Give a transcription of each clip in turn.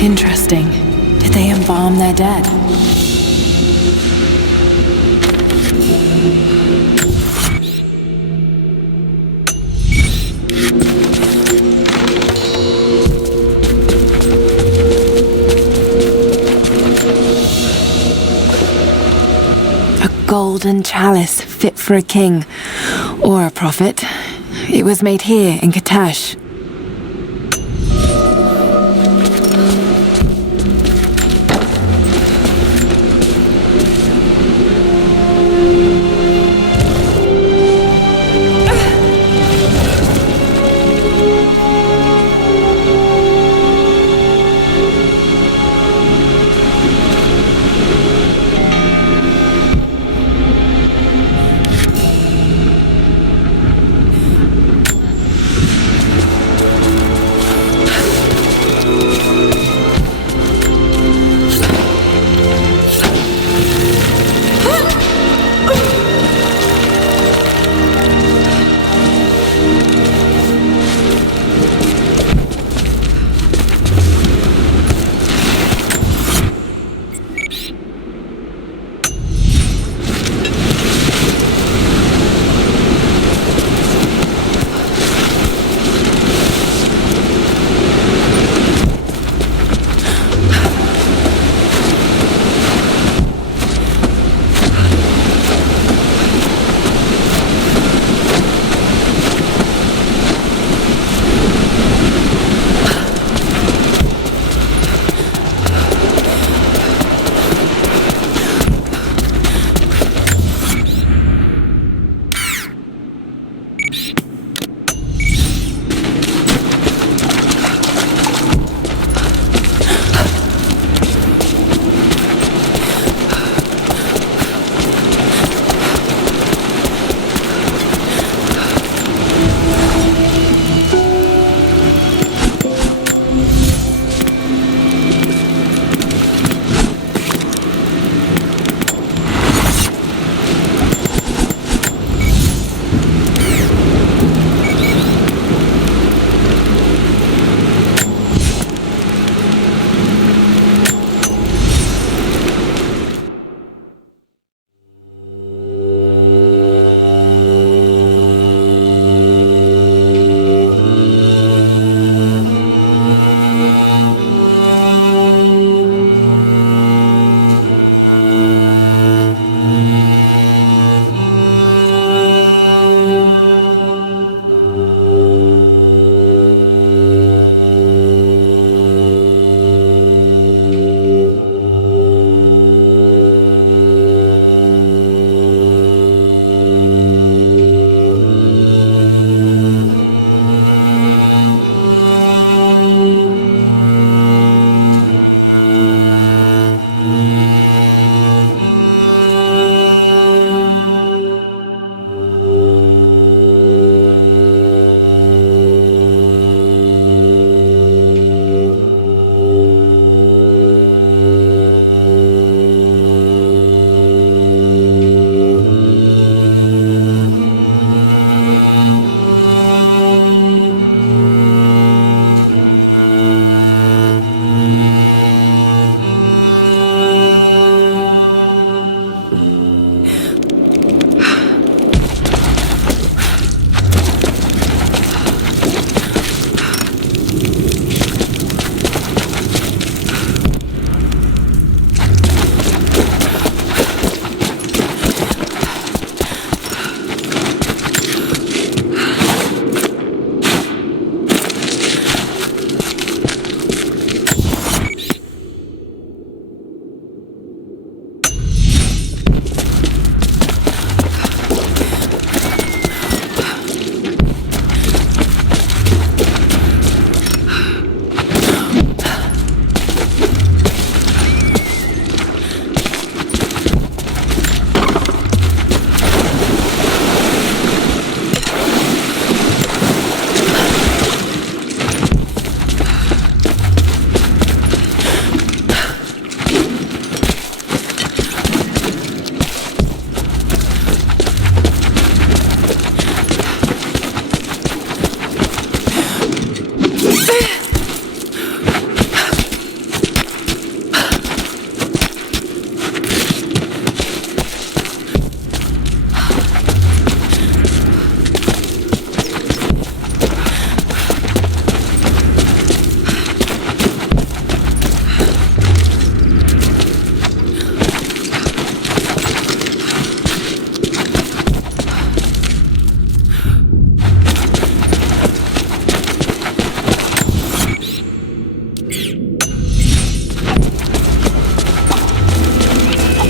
Interesting. Did they embalm their dead? A golden chalice fit for a king. Or a prophet. It was made here in Kitezh.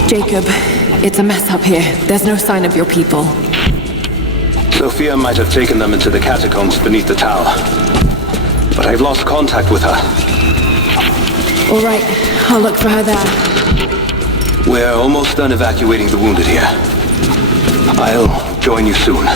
Jacob, it's a mess up here. There's no sign of your people. Sophia might have taken them into the catacombs beneath the tower. But I've lost contact with her. All right, I'll look for her there. We're almost done evacuating the wounded here. I'll join you soon.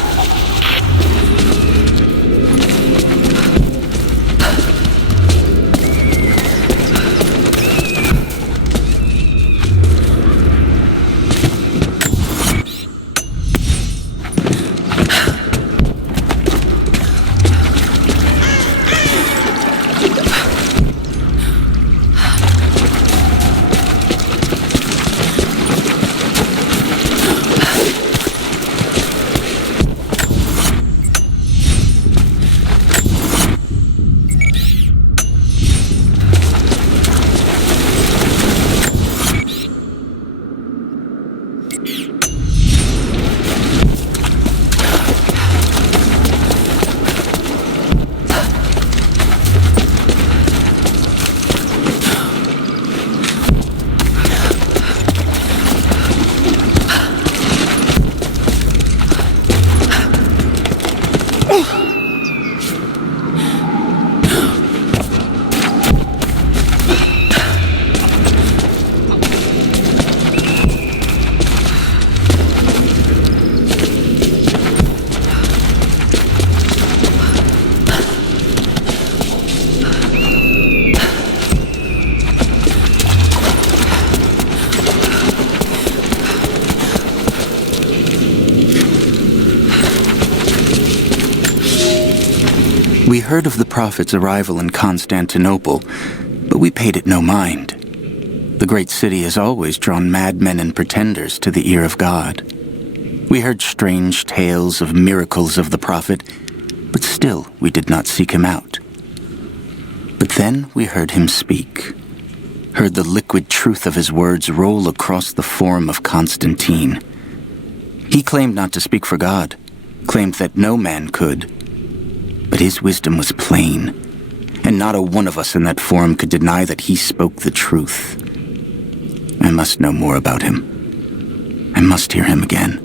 We heard of the Prophet's arrival in Constantinople, but we paid it no mind. The great city has always drawn madmen and pretenders to the ear of God. We heard strange tales of miracles of the Prophet, but still we did not seek him out. But then we heard him speak, heard the liquid truth of his words roll across the forum of Constantine. He claimed not to speak for God, claimed that no man could. But his wisdom was plain, and not a one of us in that forum could deny that he spoke the truth. I must know more about him. I must hear him again.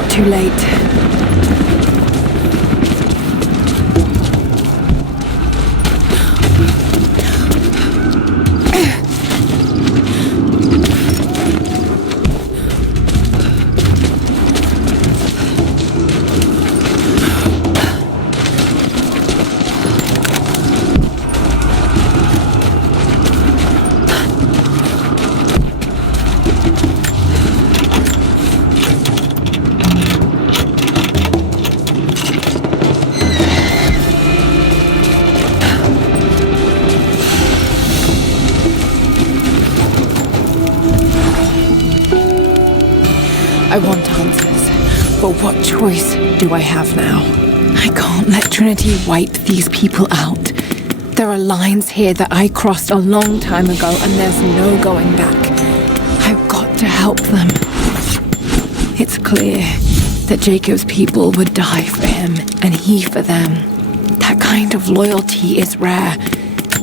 not too late. I want answers, but what choice do I have now? I can't let Trinity wipe these people out. There are lines here that I crossed a long time ago, and there's no going back. I've got to help them. It's clear that Jacob's people would die for him, and he for them. That kind of loyalty is rare,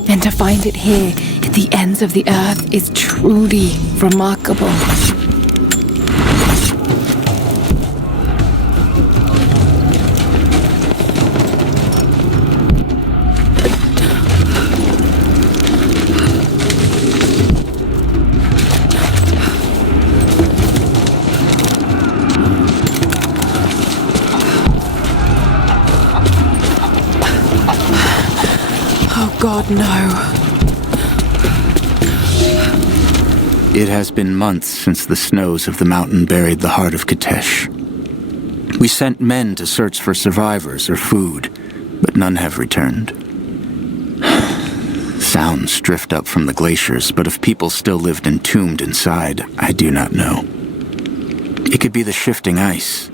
and to find it here at the ends of the earth is truly remarkable. God, no. It has been months since the snows of the mountain buried the heart of Kitezh. We sent men to search for survivors or food, but none have returned. Sounds drift up from the glaciers, but if people still lived entombed inside, I do not know. It could be the shifting ice,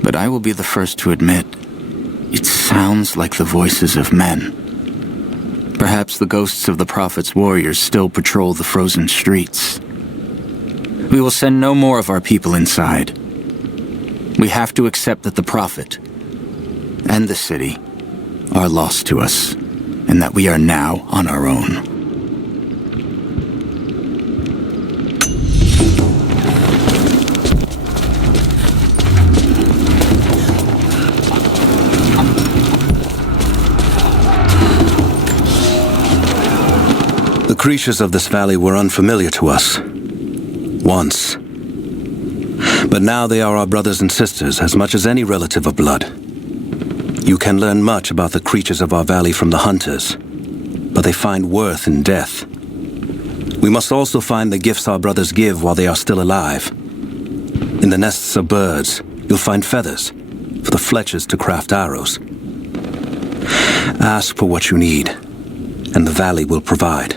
but I will be the first to admit, it sounds like the voices of men. Perhaps the ghosts of the Prophet's warriors still patrol the frozen streets. We will send no more of our people inside. We have to accept that the Prophet and the city are lost to us, and that we are now on our own. The creatures of this valley were unfamiliar to us. Once. But now they are our brothers and sisters as much as any relative of blood. You can learn much about the creatures of our valley from the hunters, but they find worth in death. We must also find the gifts our brothers give while they are still alive. In the nests of birds, you'll find feathers for the fletchers to craft arrows. Ask for what you need, and the valley will provide.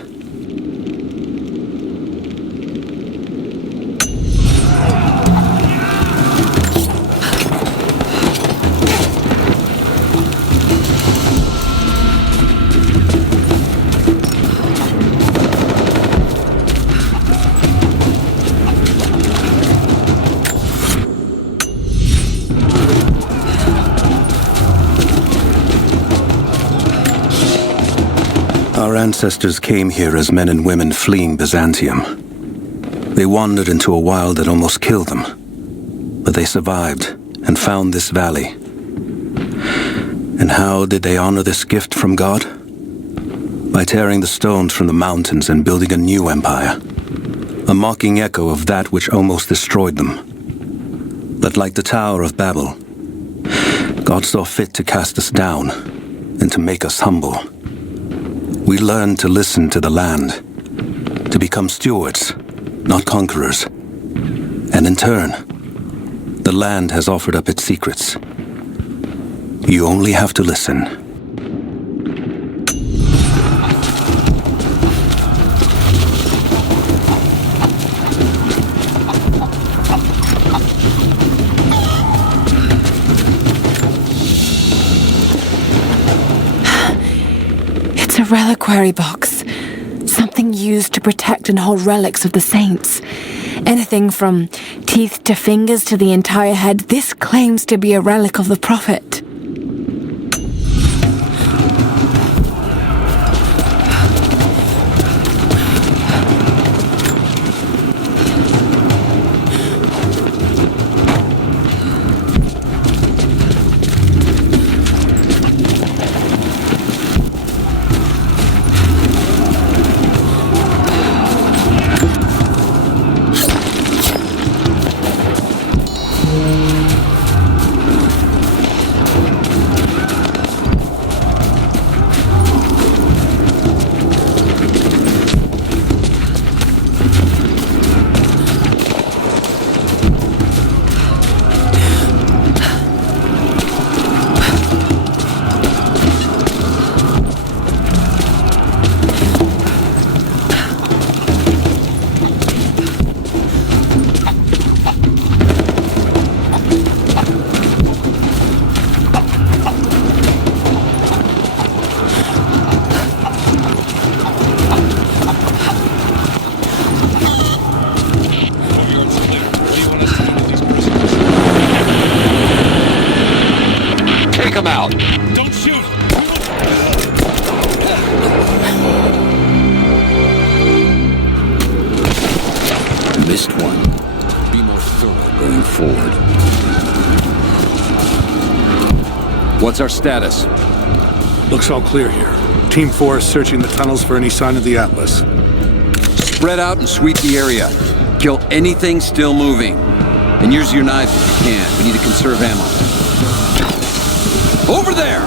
Our ancestors came here as men and women fleeing Byzantium. They wandered into a wild that almost killed them, but they survived and found this valley. And how did they honor this gift from God? By tearing the stones from the mountains and building a new empire, a mocking echo of that which almost destroyed them. But like the Tower of Babel, God saw fit to cast us down and to make us humble. We learned to listen to the land, to become stewards, not conquerors. And in turn, the land has offered up its secrets. You only have to listen. A reliquary box. Something used to protect and hold relics of the saints. Anything from teeth to fingers to the entire head, this claims to be a relic of the Prophet. Take him out! Don't shoot! Missed one. Be more thorough going forward. What's our status? Looks all clear here. Team 4 is searching the tunnels for any sign of the Atlas. Spread out and sweep the area. Kill anything still moving. And use your knives if you can. We need to conserve ammo. Over there!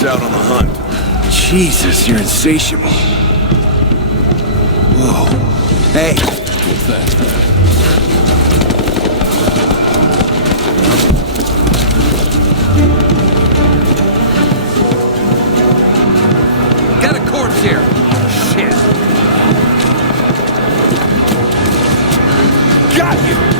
Out on the hunt. Jesus, you're insatiable. Whoa. Hey! What's that? Got a corpse here! Shit! Got you!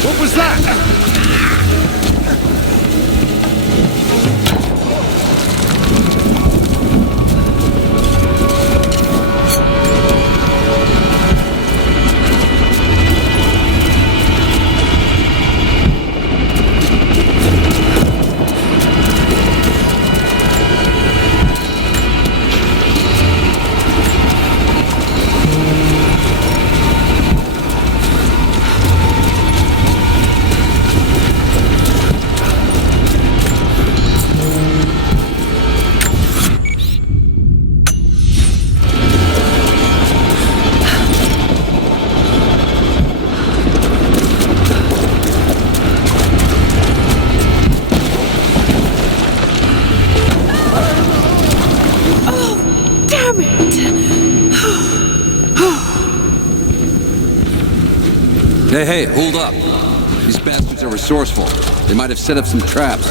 What was that? Hey, hold up. These bastards are resourceful. They might have set up some traps.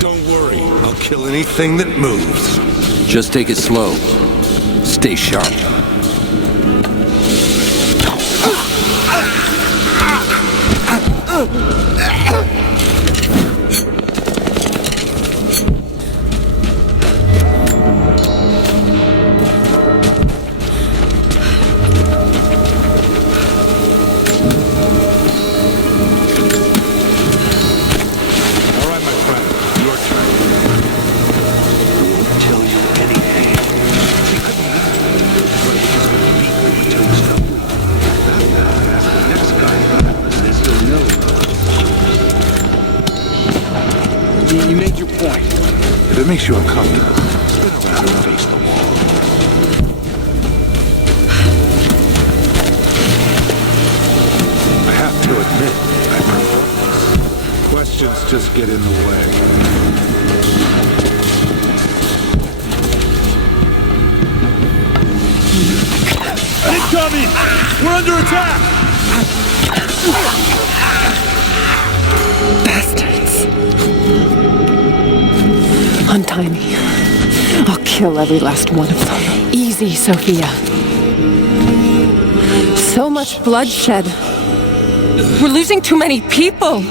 Don't worry, I'll kill anything that moves. Just take it slow. Stay sharp. You made your point. If it makes you uncomfortable, spin around and face the wall. I have to admit, I prefer this. Questions just get in the way. Incoming! We're under attack! Bastards. Untie me. I'll kill every last one of them. Easy, Sophia. So much bloodshed. We're losing too many people.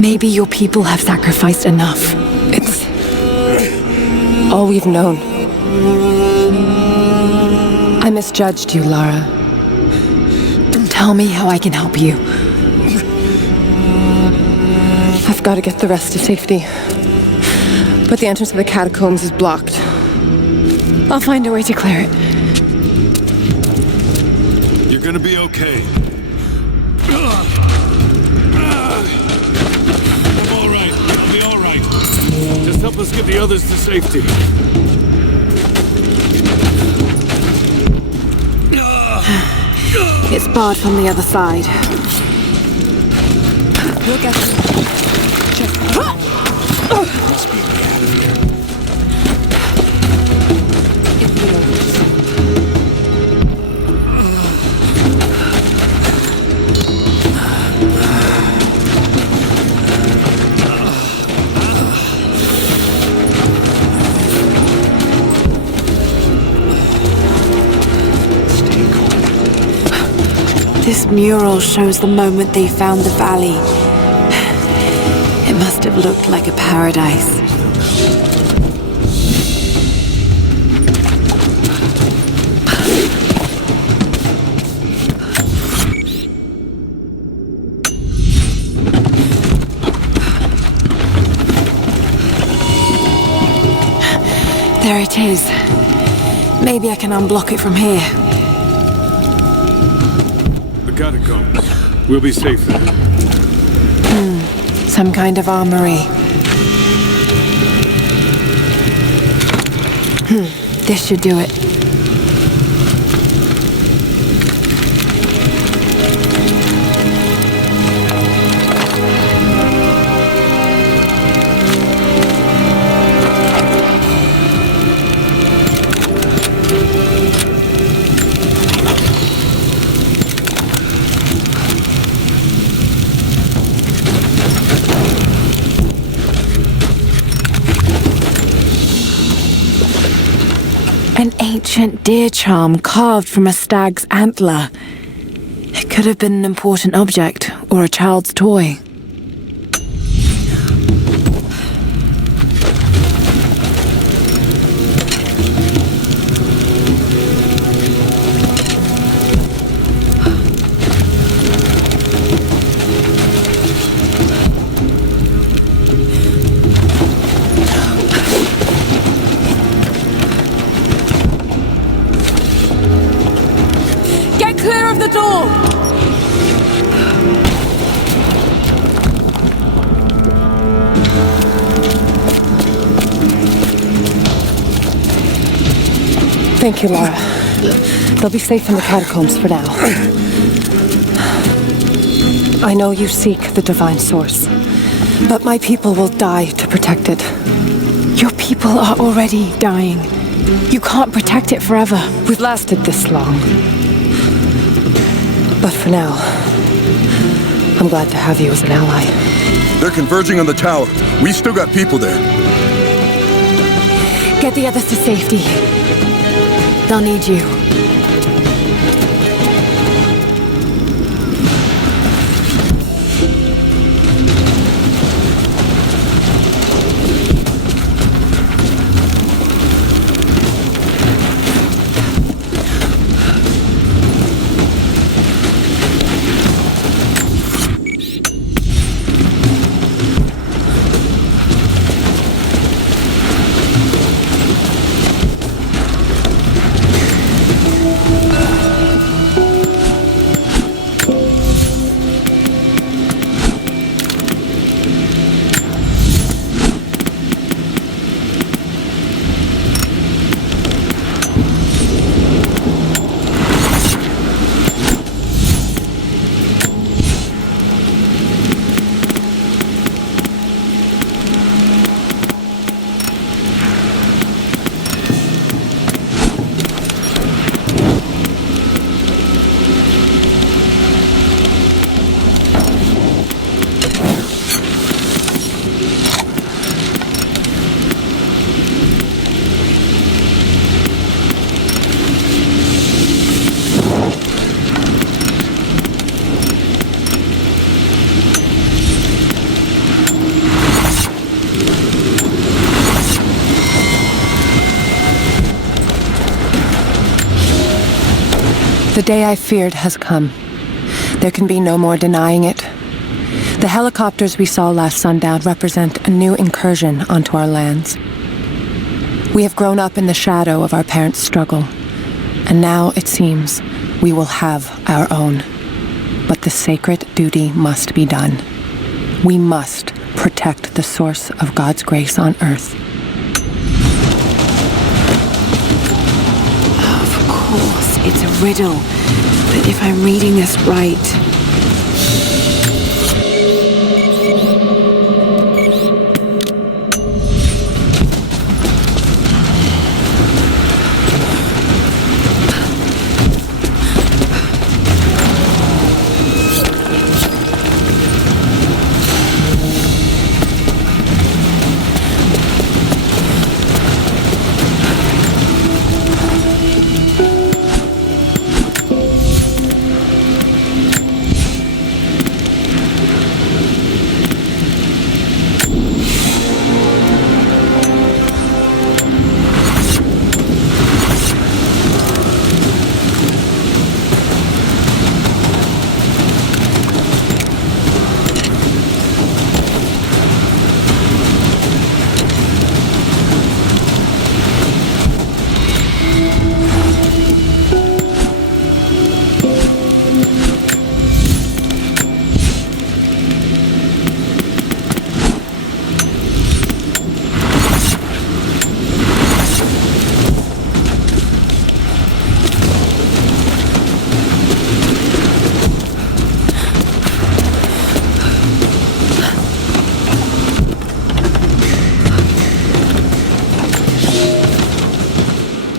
Maybe your people have sacrificed enough. It's all we've known. I misjudged you, Lara. Tell me how I can help you. I've got to get the rest to safety. But the entrance to the catacombs is blocked. I'll find a way to clear it. You're gonna be okay. I'm all right. I'll be all right. Just help us get the others to safety. It's barred from the other side. We'll get Must be a way out of here. This mural shows the moment they found the valley. It must have looked like a paradise. There it is. Maybe I can unblock it from here. Catacombs. We'll be safe there. Some kind of armory. This should do it. An ancient deer charm carved from a stag's antler. It could have been an important object or a child's toy. Clear of the door! Thank you, Lara. They'll be safe in the catacombs for now. I know you seek the divine source, but my people will die to protect it. Your people are already dying. You can't protect it forever. We've lasted this long. But for now, I'm glad to have you as an ally. They're converging on the tower. We still got people there. Get the others to safety. They'll need you. The day I feared has come. There can be no more denying it. The helicopters we saw last sundown represent a new incursion onto our lands. We have grown up in the shadow of our parents' struggle, and now it seems we will have our own. But the sacred duty must be done. We must protect the source of God's grace on Earth. Of course, it's a riddle. But if I'm reading this right...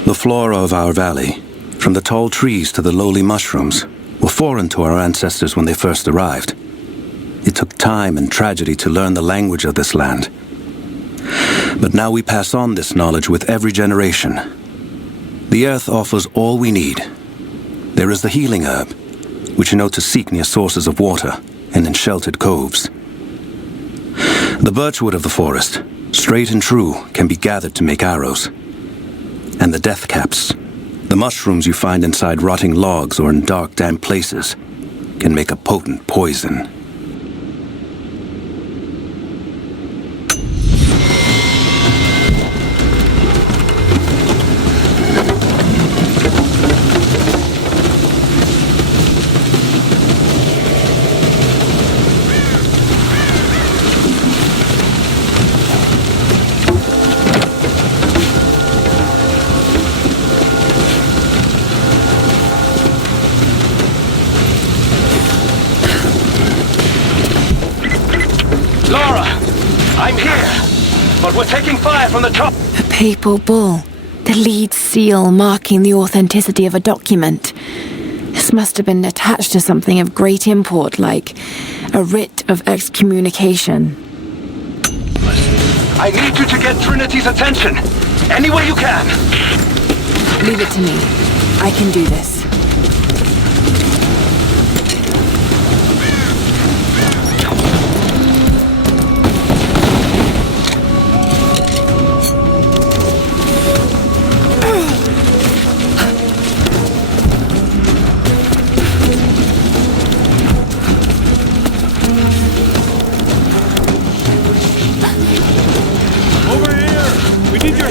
The flora of our valley, from the tall trees to the lowly mushrooms, were foreign to our ancestors when they first arrived. It took time and tragedy to learn the language of this land. But now we pass on this knowledge with every generation. The earth offers all we need. There is the healing herb, which you know to seek near sources of water and in sheltered coves. The birchwood of the forest, straight and true, can be gathered to make arrows. And the death caps, the mushrooms you find inside rotting logs or in dark, damp places, can make a potent poison. I'm here, but we're taking fire from the top. A papal bull. The lead seal marking the authenticity of a document. This must have been attached to something of great import, like a writ of excommunication. I need you to get Trinity's attention. Any way you can. Leave it to me. I can do this. Over here! We need your...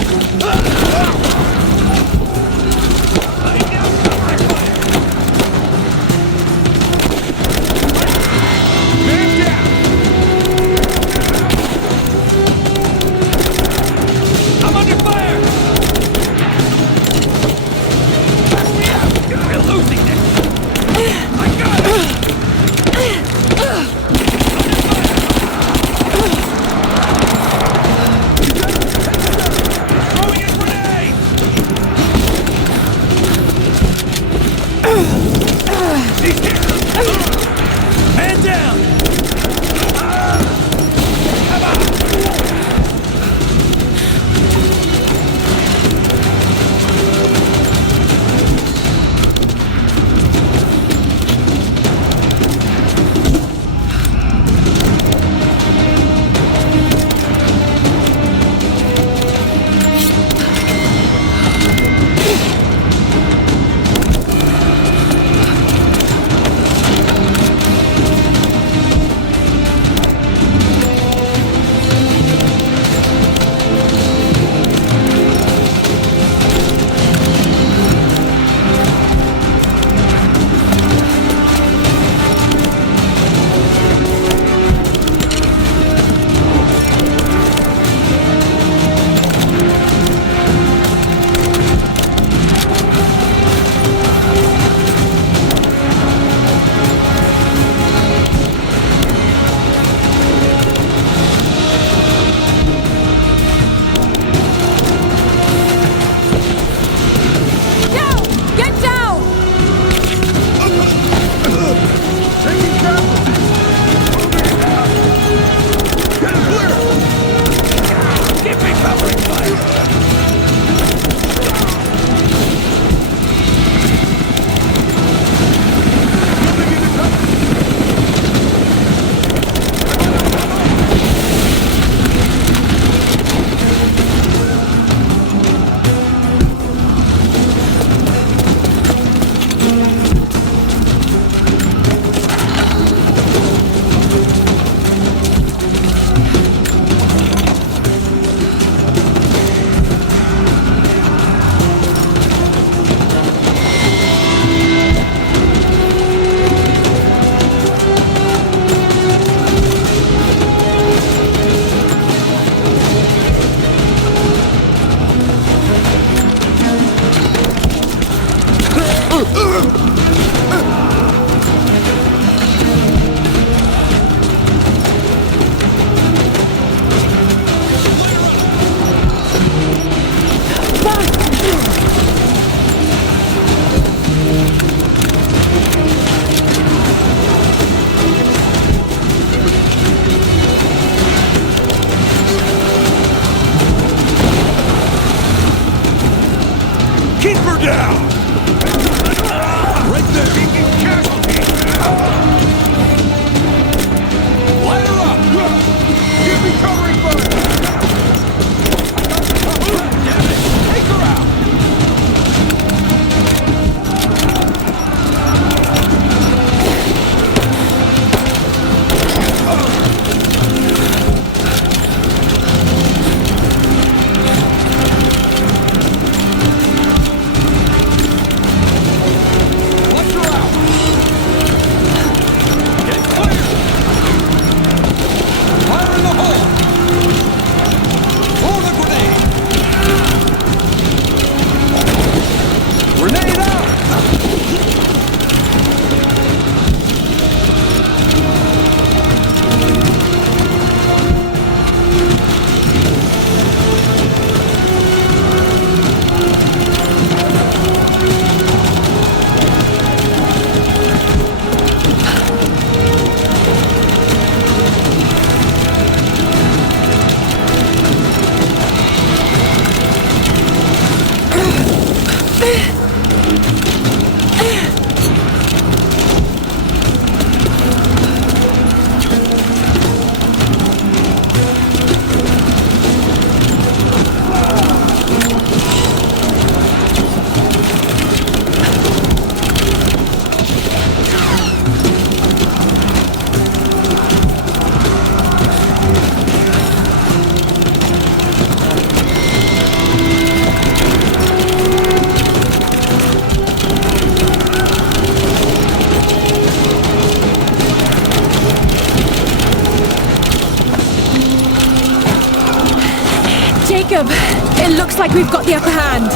Looks like we've got the upper hand.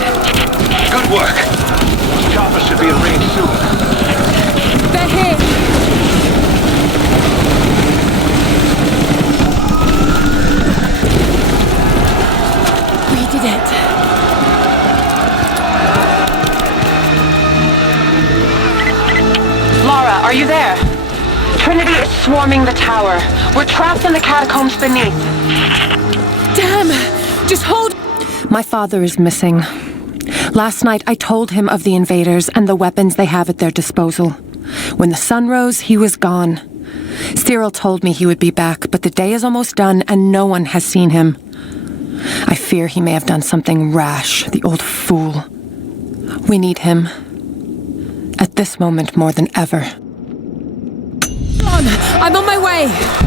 Good work. Chopper should be in range soon. They're here. We did it. Lara, are you there? Trinity is swarming the tower. We're trapped in the catacombs beneath. Damn! Just hold... My father is missing. Last night I told him of the invaders and the weapons they have at their disposal. When the sun rose, he was gone. Cyril told me he would be back, but the day is almost done and no one has seen him. I fear he may have done something rash, the old fool. We need him. At this moment more than ever. I'm on my way!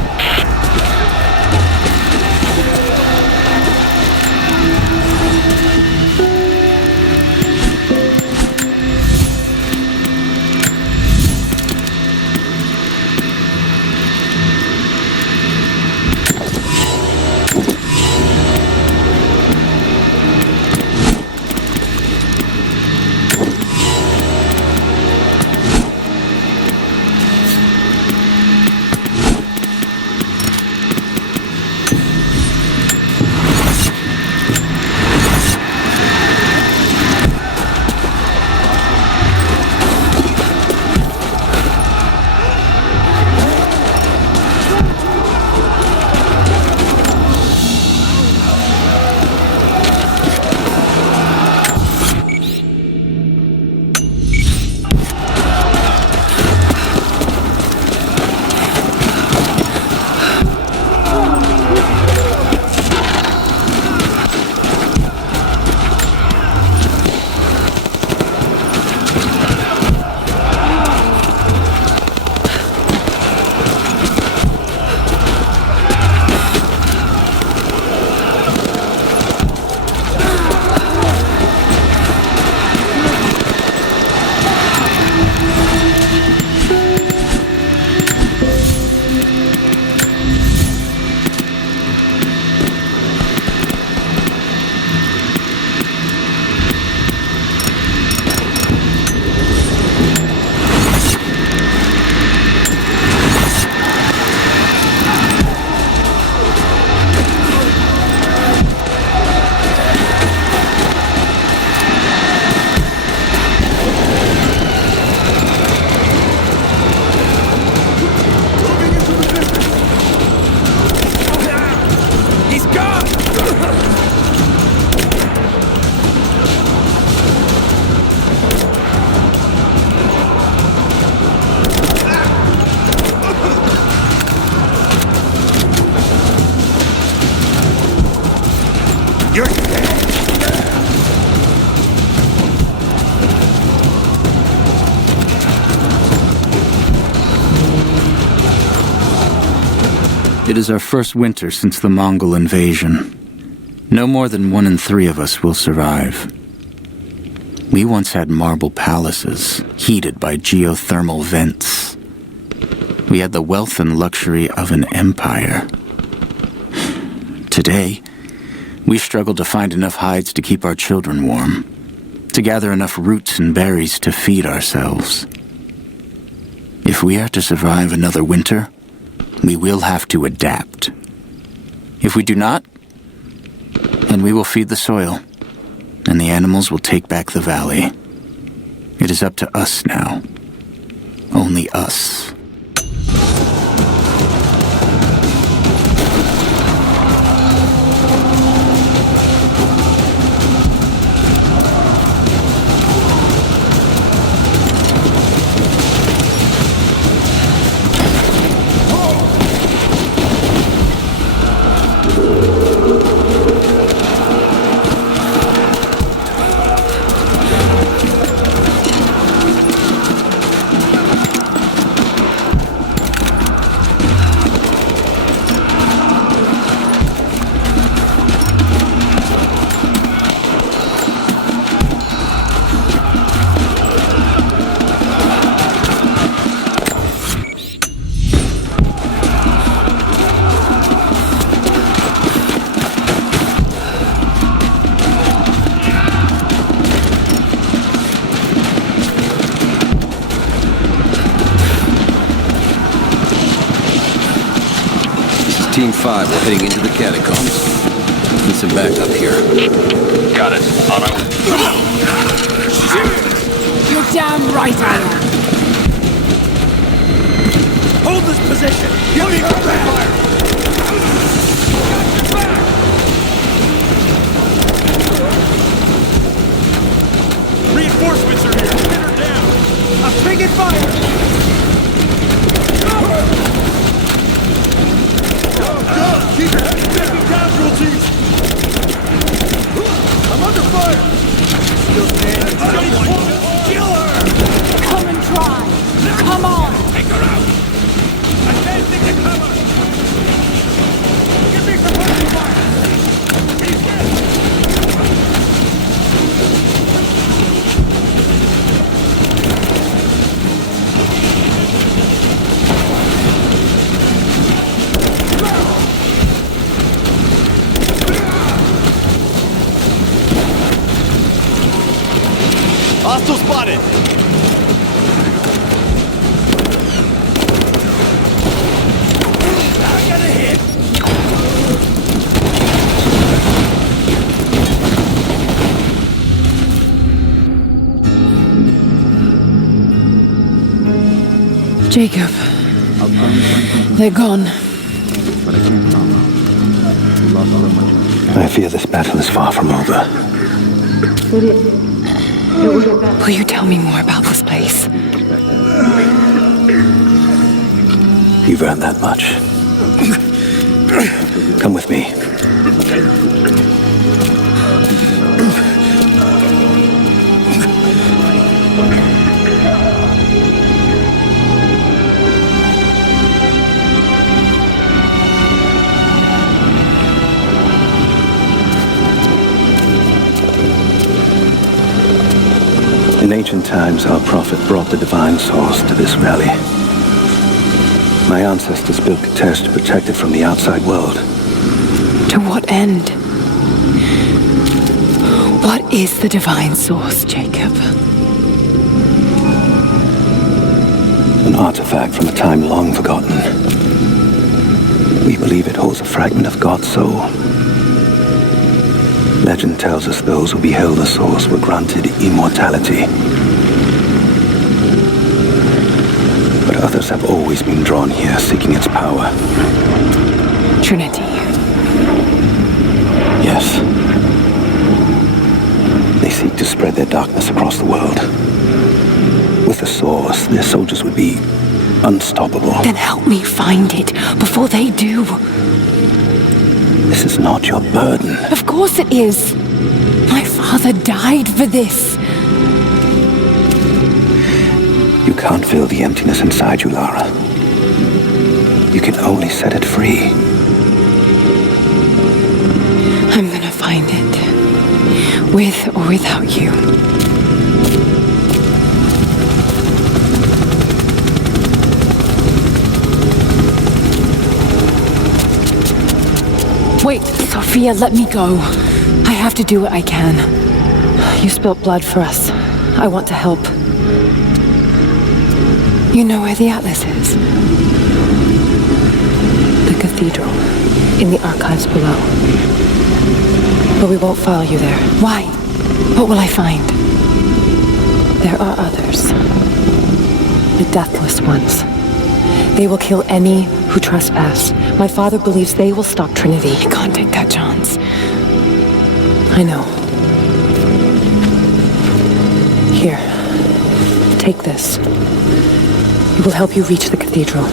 It is our first winter since the Mongol invasion. No more than 1 in 3 of us will survive. We once had marble palaces, heated by geothermal vents. We had the wealth and luxury of an empire. Today, we struggle to find enough hides to keep our children warm, to gather enough roots and berries to feed ourselves. If we are to survive another winter, we will have to adapt. If we do not, then we will feed the soil, and the animals will take back the valley. It is up to us now. Only us. 15-5, we're heading into the catacombs. Need some backup here. Got it. On our way. You're damn right I am. Hold this position! Give me fire! Reinforcements are here! Get her down! I'm taking fire! Go! Keep it! Taking casualties! I'm under fire! Still standing. Kill her! Come and try. Come on. Take her out! I can't think of cover! Give me supporting fire! He's dead! Hostile spotted! I got a hit! Jacob. They're gone. I fear this battle is far from over. Will you tell me more about this place? You've earned that much. Come with me. In ancient times, our prophet brought the divine source to this valley. My ancestors built Kitezh to protect it from the outside world. To what end? What is the divine source, Jacob? An artifact from a time long forgotten. We believe it holds a fragment of God's soul. Legend tells us those who beheld the source were granted immortality. But others have always been drawn here, seeking its power. Trinity. Yes. They seek to spread their darkness across the world. With the source, their soldiers would be unstoppable. Then help me find it before they do. This is not your burden. Of course it is. My father died for this. You can't fill the emptiness inside you, Lara. You can only set it free. I'm gonna find it. With or without you. Wait, Sophia, let me go. I have to do what I can. You spilt blood for us. I want to help. You know where the Atlas is? The cathedral. In the archives below. But we won't follow you there. Why? What will I find? There are others. The deathless ones. They will kill any who trespass. My father believes they will stop Trinity. I can't take that chance. I know. Here. Take this. It will help you reach the cathedral.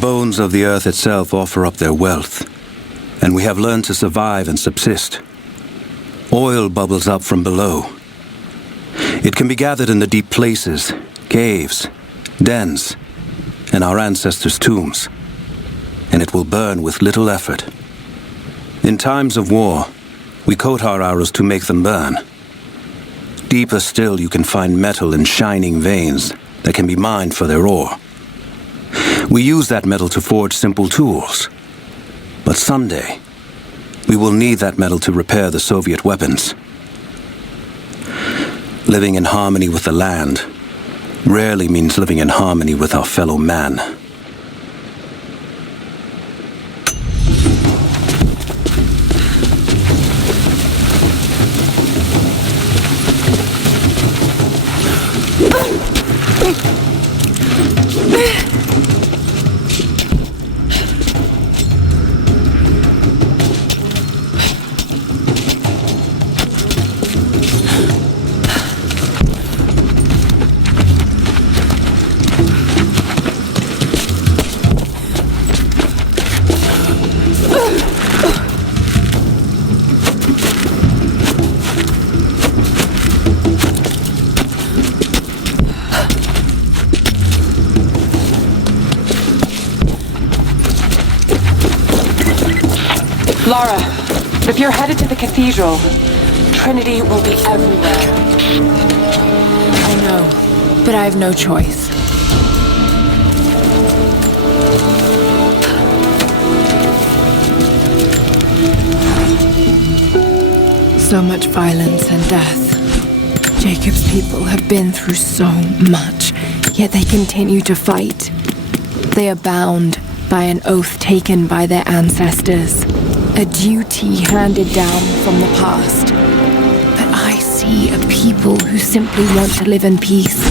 bones of the earth itself offer up their wealth, and we have learned to survive and subsist. Oil bubbles up from below. It can be gathered in the deep places, caves, dens, and our ancestors' tombs, and it will burn with little effort. In times of war, we coat our arrows to make them burn. Deeper still, you can find metal in shining veins that can be mined for their ore. We use that metal to forge simple tools. But someday, we will need that metal to repair the Soviet weapons. Living in harmony with the land rarely means living in harmony with our fellow man. Lara, if you're headed to the cathedral, Trinity will be everywhere. I know, but I have no choice. So much violence and death. Jacob's people have been through so much, yet they continue to fight. They are bound by an oath taken by their ancestors. A duty handed down from the past. But I see a people who simply want to live in peace.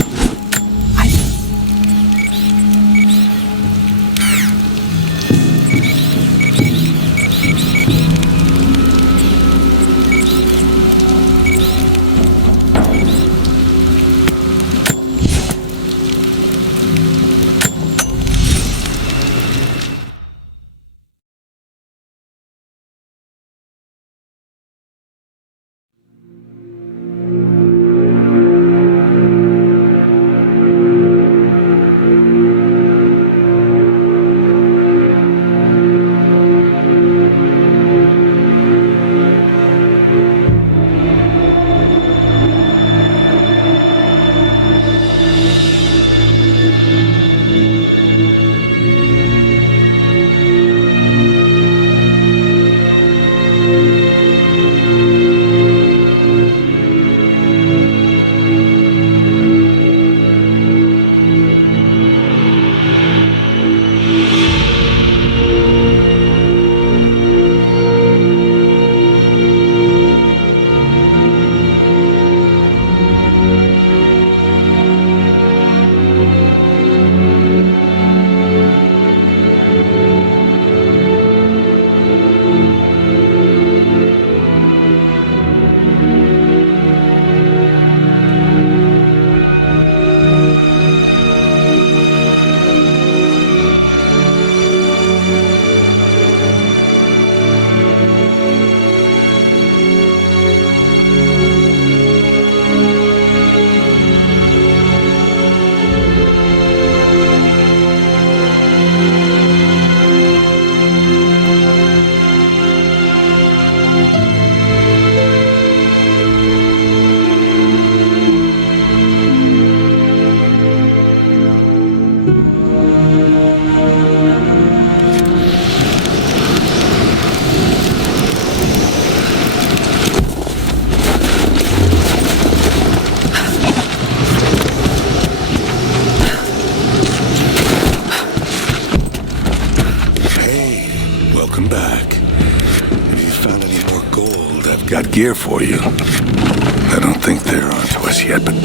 Got gear for you. I don't think they're onto us yet, but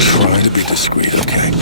try to be discreet, okay?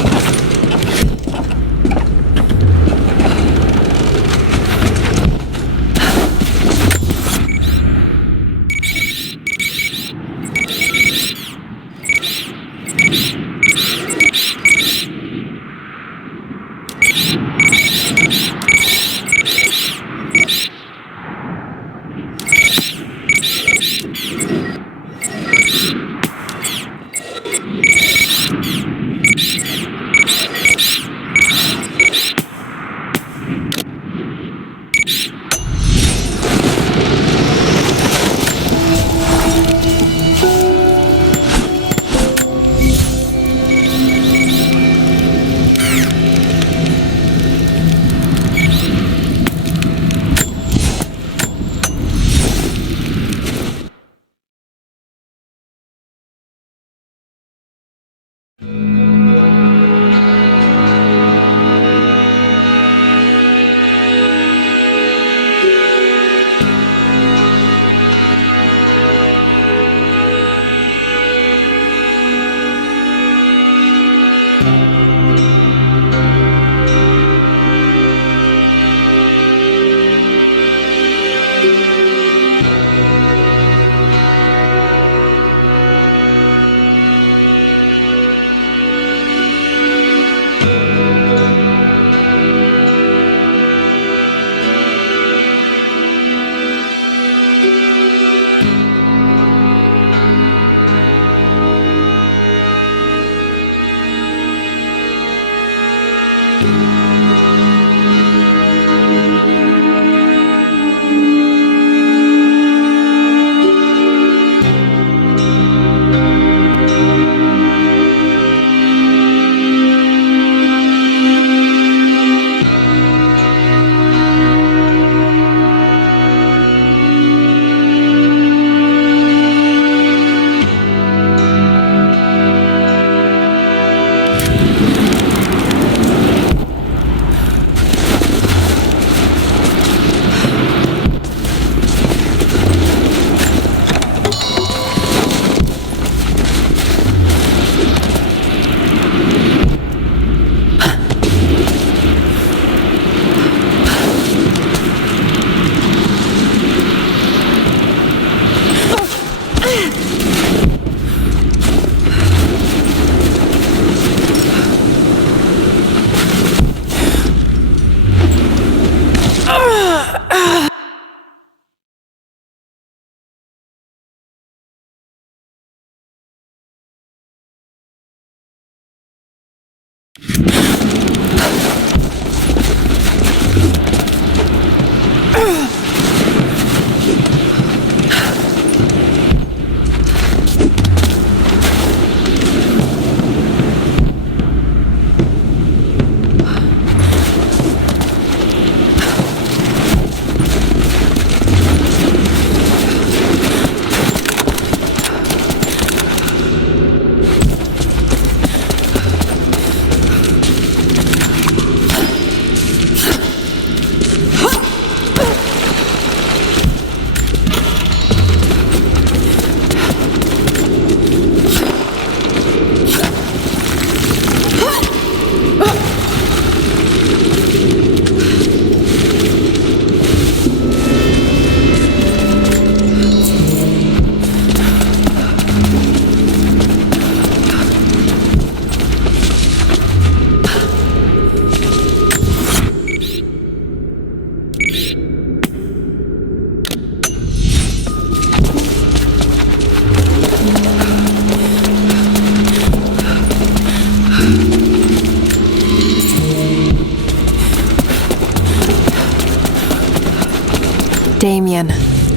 Damien,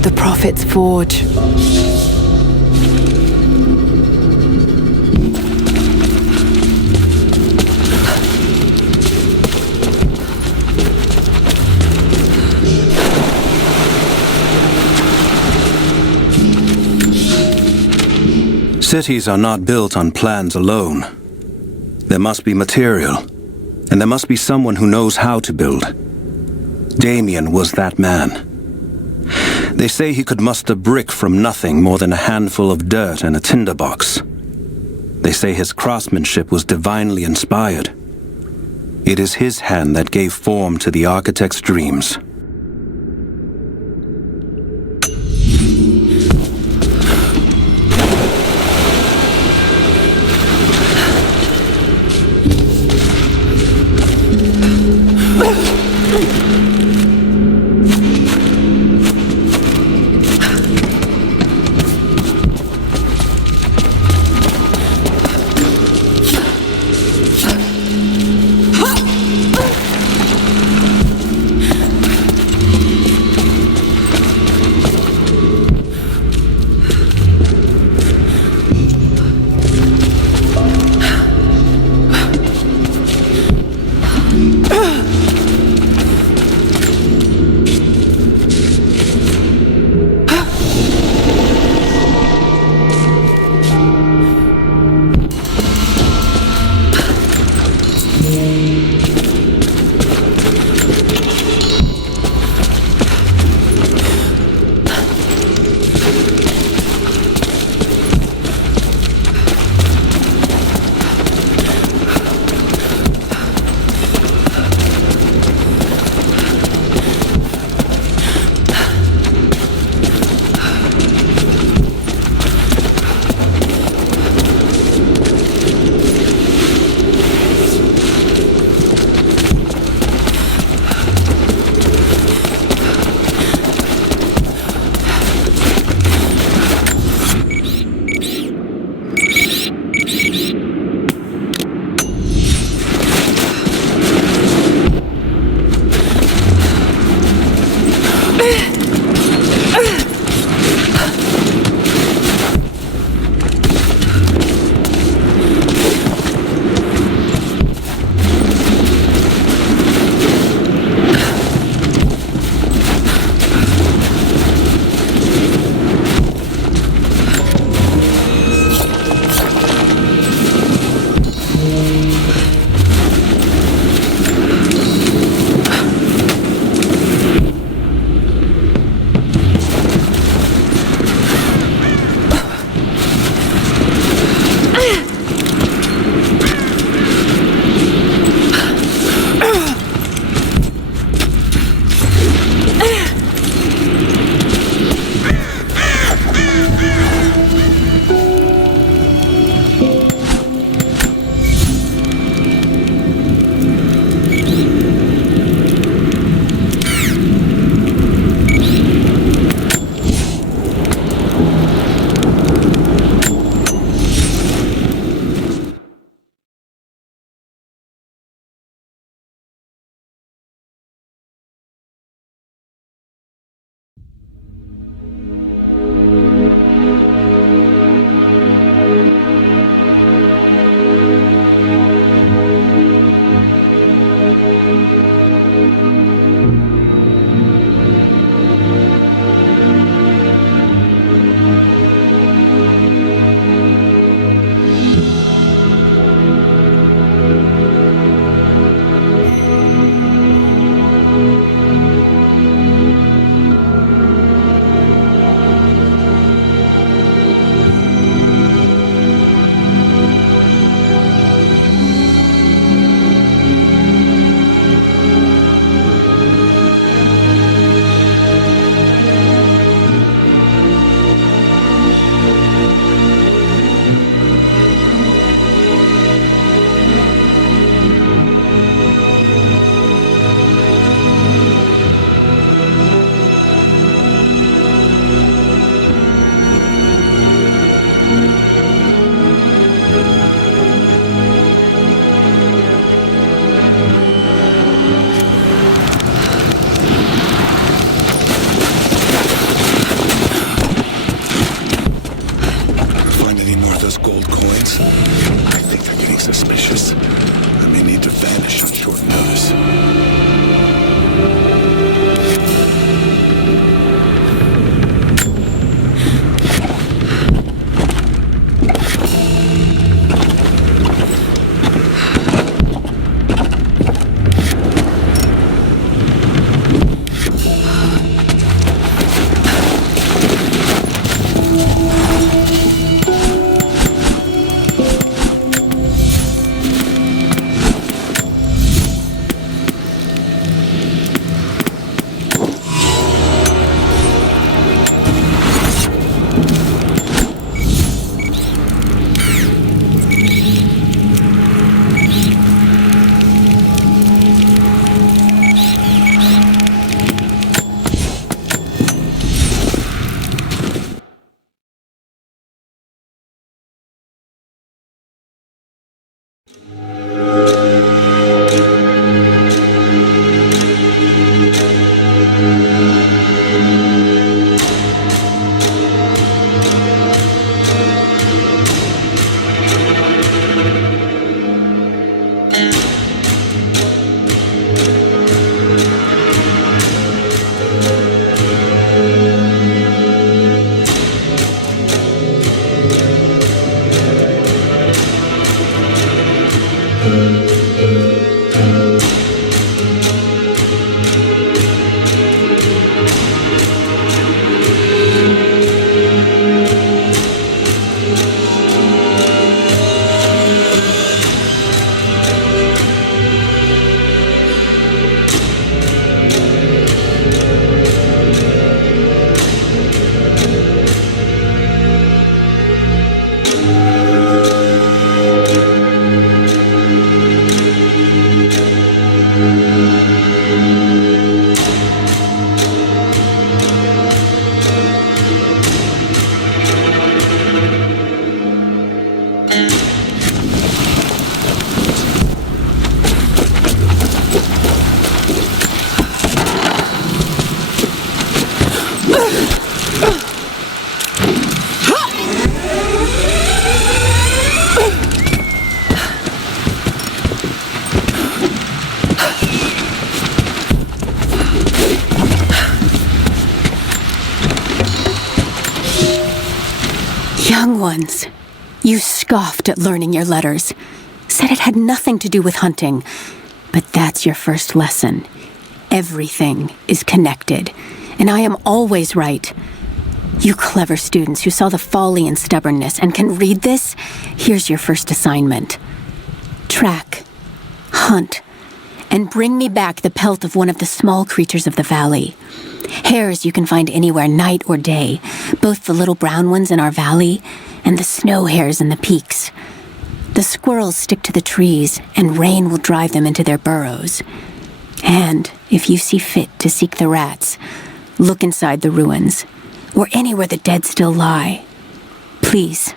the Prophet's Forge. Cities are not built on plans alone. There must be material, and there must be someone who knows how to build. Damien was that man. They say he could muster brick from nothing more than a handful of dirt and a tinderbox. They say his craftsmanship was divinely inspired. It is his hand that gave form to the architect's dreams. Young ones, you scoffed at learning your letters, said it had nothing to do with hunting. But that's your first lesson. Everything is connected, and I am always right. You clever students who saw the folly and stubbornness and can read this, here's your first assignment. Track, hunt, and bring me back the pelt of one of the small creatures of the valley. Hares you can find anywhere, night or day, both the little brown ones in our valley and the snow hares in the peaks. The squirrels stick to the trees, and rain will drive them into their burrows. And if you see fit to seek the rats, look inside the ruins, or anywhere the dead still lie. Please,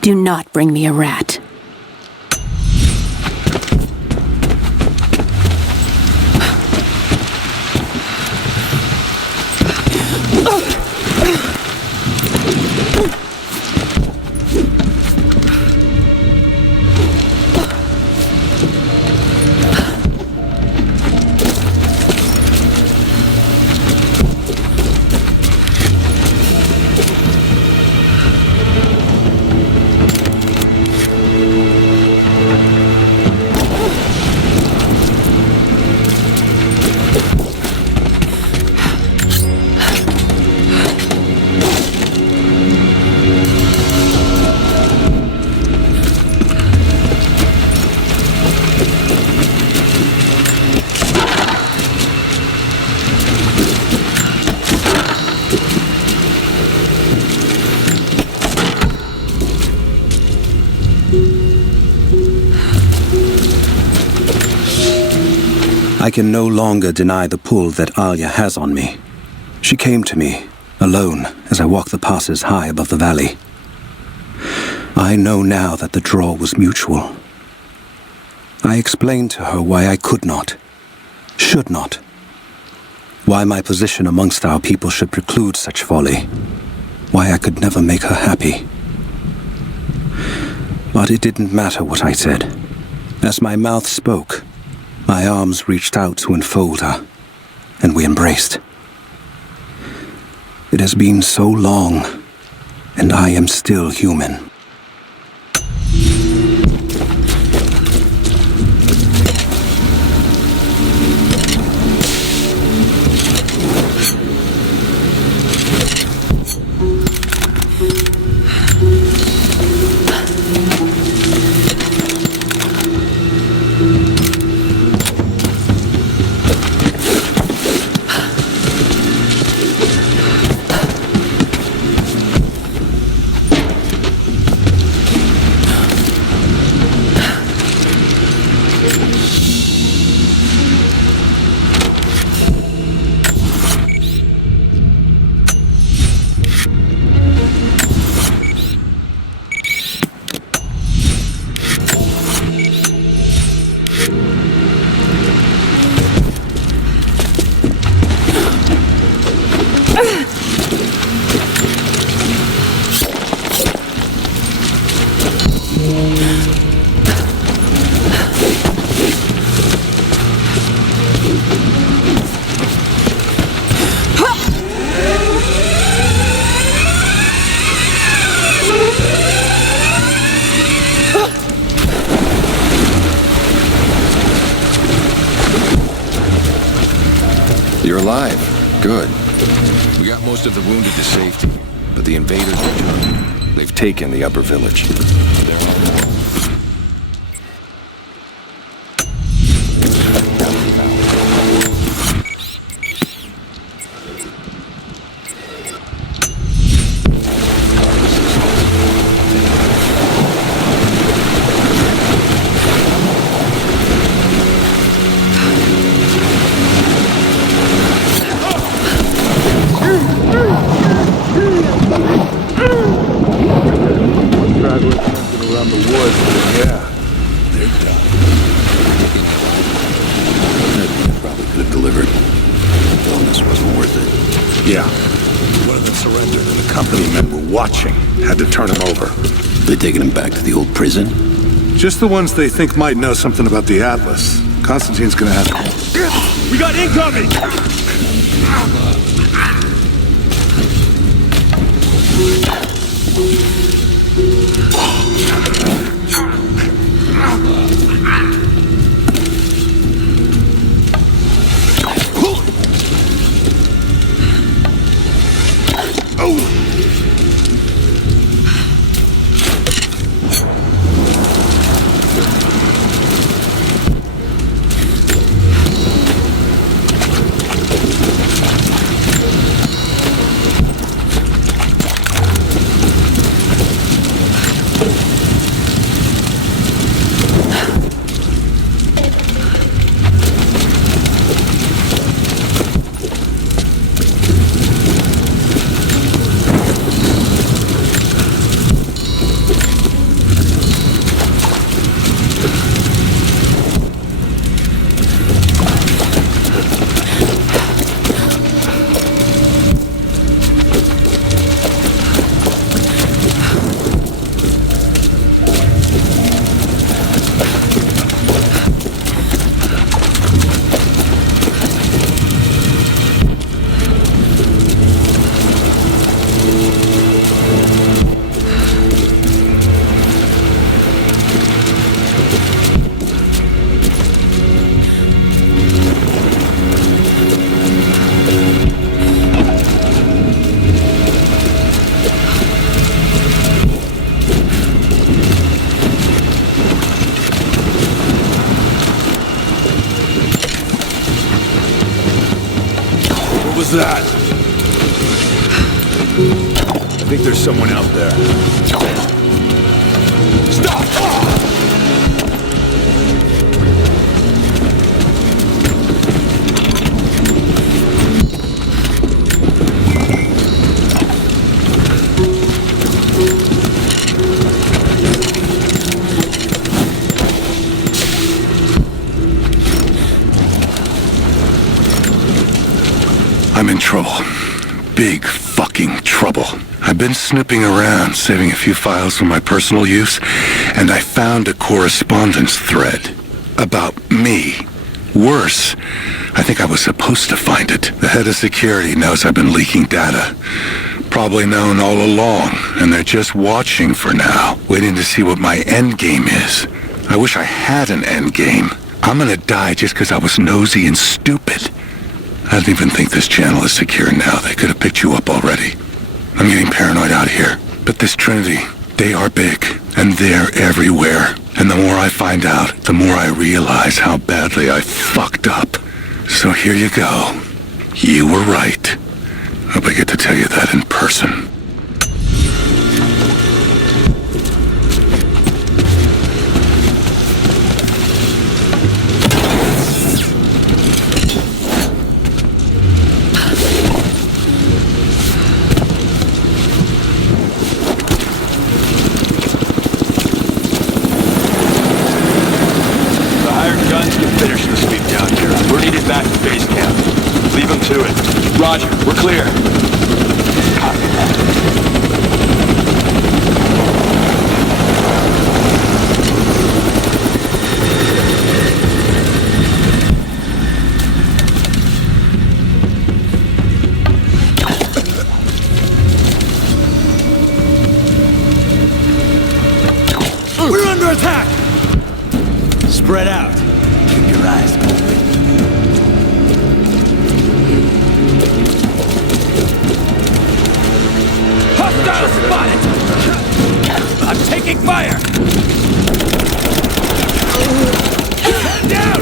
do not bring me a rat. I can no longer deny the pull that Alia has on me. She came to me, alone, as I walked the passes high above the valley. I know now that the draw was mutual. I explained to her why I could not, should not, why my position amongst our people should preclude such folly, why I could never make her happy. But it didn't matter what I said. As my mouth spoke, my arms reached out to enfold her, and we embraced. It has been so long, and I am still human. You're alive. Good. We got most of the wounded to safety, but the invaders returned. They've taken the upper village. There are more. Taking him back to the old prison? Just the ones they think might know something about the Atlas. Constantine's gonna have to... We got incoming! was that? I think there's someone out there. Stop! I'm in trouble. Big fucking trouble. I've been snooping around, saving a few files for my personal use, and I found a correspondence thread about me. Worse, I think I was supposed to find it. The head of security knows I've been leaking data. Probably known all along, and they're just watching for now, waiting to see what my endgame is. I wish I had an endgame. I'm gonna die just because I was nosy and stupid. I don't even think this channel is secure now. They could have picked you up already. I'm getting paranoid out here. But this Trinity, they are big, and they're everywhere. And the more I find out, the more I realize how badly I fucked up. So here you go. You were right. Hope I get to tell you that in person. Roger, we're clear. Copy that. We're under attack! Spread out. Keep your eyes open. Hostile spotted! I'm taking fire! Man down!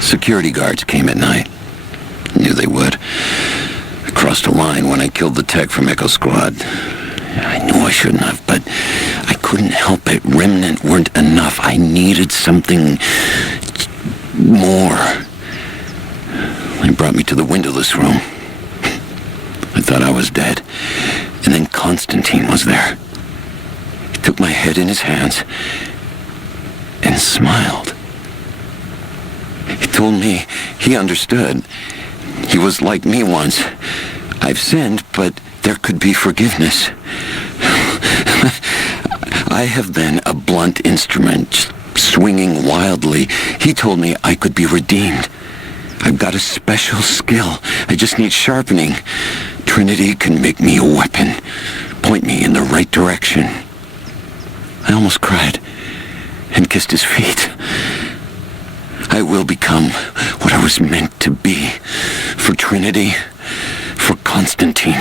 Security guards came at night. Knew they would. crossed a line when I killed the tech from Echo Squad. I knew I shouldn't have, but I couldn't help it. Remnant weren't enough. I needed something more. They brought me to the windowless room. I thought I was dead. And then Constantine was there. He took my head in his hands and smiled. He told me he understood. He was like me once. I've sinned, but there could be forgiveness. I have been a blunt instrument, swinging wildly. He told me I could be redeemed. I've got a special skill. I just need sharpening. Trinity can make me a weapon, point me in the right direction. I almost cried and kissed his feet. I will become what I was meant to be. For Trinity, for Constantine.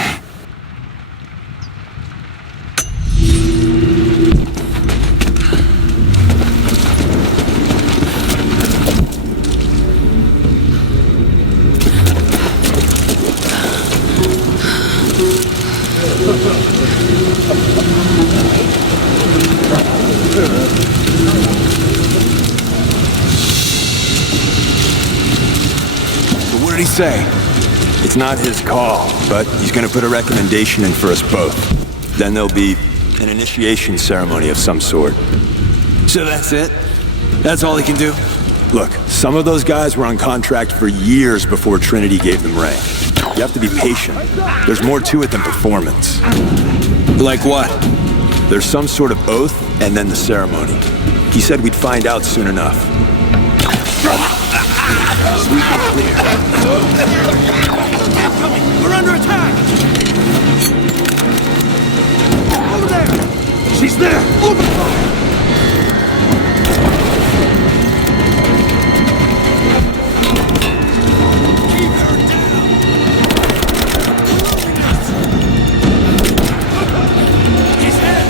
What did he say? It's not his call, but he's gonna put a recommendation in for us both. Then there'll be an initiation ceremony of some sort. So that's it? That's all he can do? Look, some of those guys were on contract for years before Trinity gave them rank. You have to be patient. There's more to it than performance. Like what? There's some sort of oath, and then the ceremony. He said we'd find out soon enough. Sweep and clear. We're under attack! Over there! She's there! Keep her down! He's dead!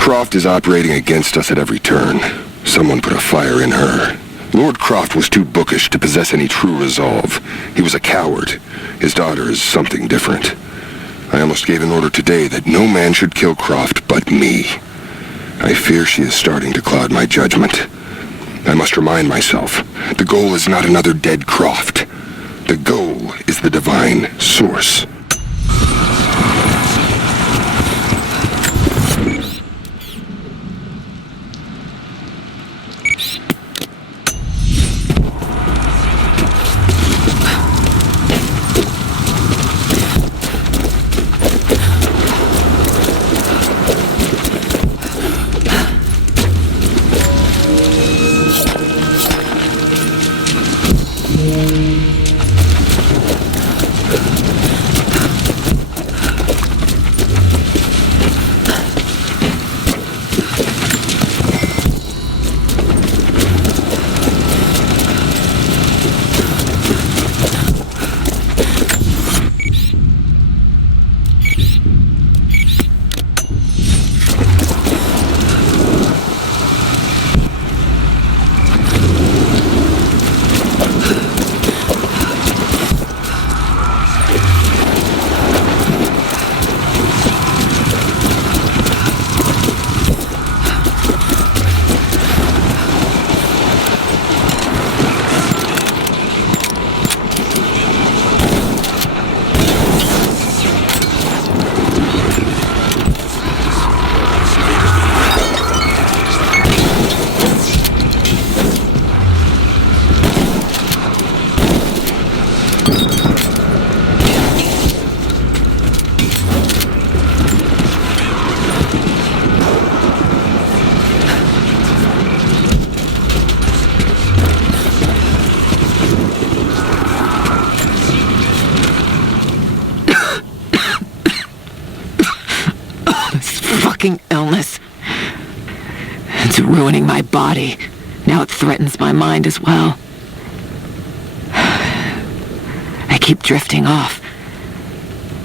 Croft is operating against us at every turn. Someone put a fire in her. Lord Croft was too bookish to possess any true resolve. He was a coward. His daughter is something different. I almost gave an order today that no man should kill Croft but me. I fear she is starting to cloud my judgment. I must remind myself, the goal is not another dead Croft. The goal is the divine source. fucking illness. It's ruining my body. Now it threatens my mind as well. I keep drifting off,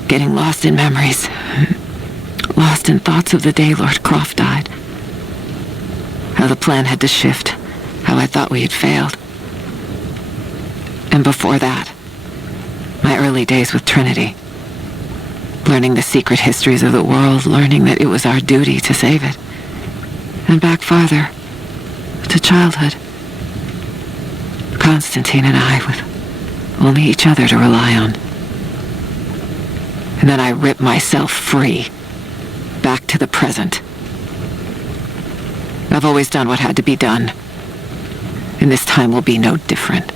getting lost in memories, lost in thoughts of the day Lord Croft died. How the plan had to shift, how I thought we had failed. And before that, my early days with Trinity. Learning the secret histories of the world, learning that it was our duty to save it. And back farther, to childhood. Constantine and I, with only each other to rely on. And then I ripped myself free, back to the present. I've always done what had to be done, and this time will be no different.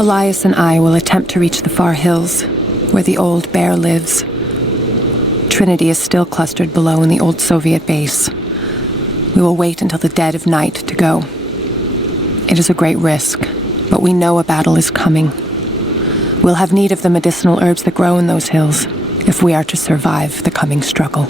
Elias and I will attempt to reach the far hills, where the old bear lives. Trinity is still clustered below in the old Soviet base. We will wait until the dead of night to go. It is a great risk, but we know a battle is coming. We'll have need of the medicinal herbs that grow in those hills, if we are to survive the coming struggle.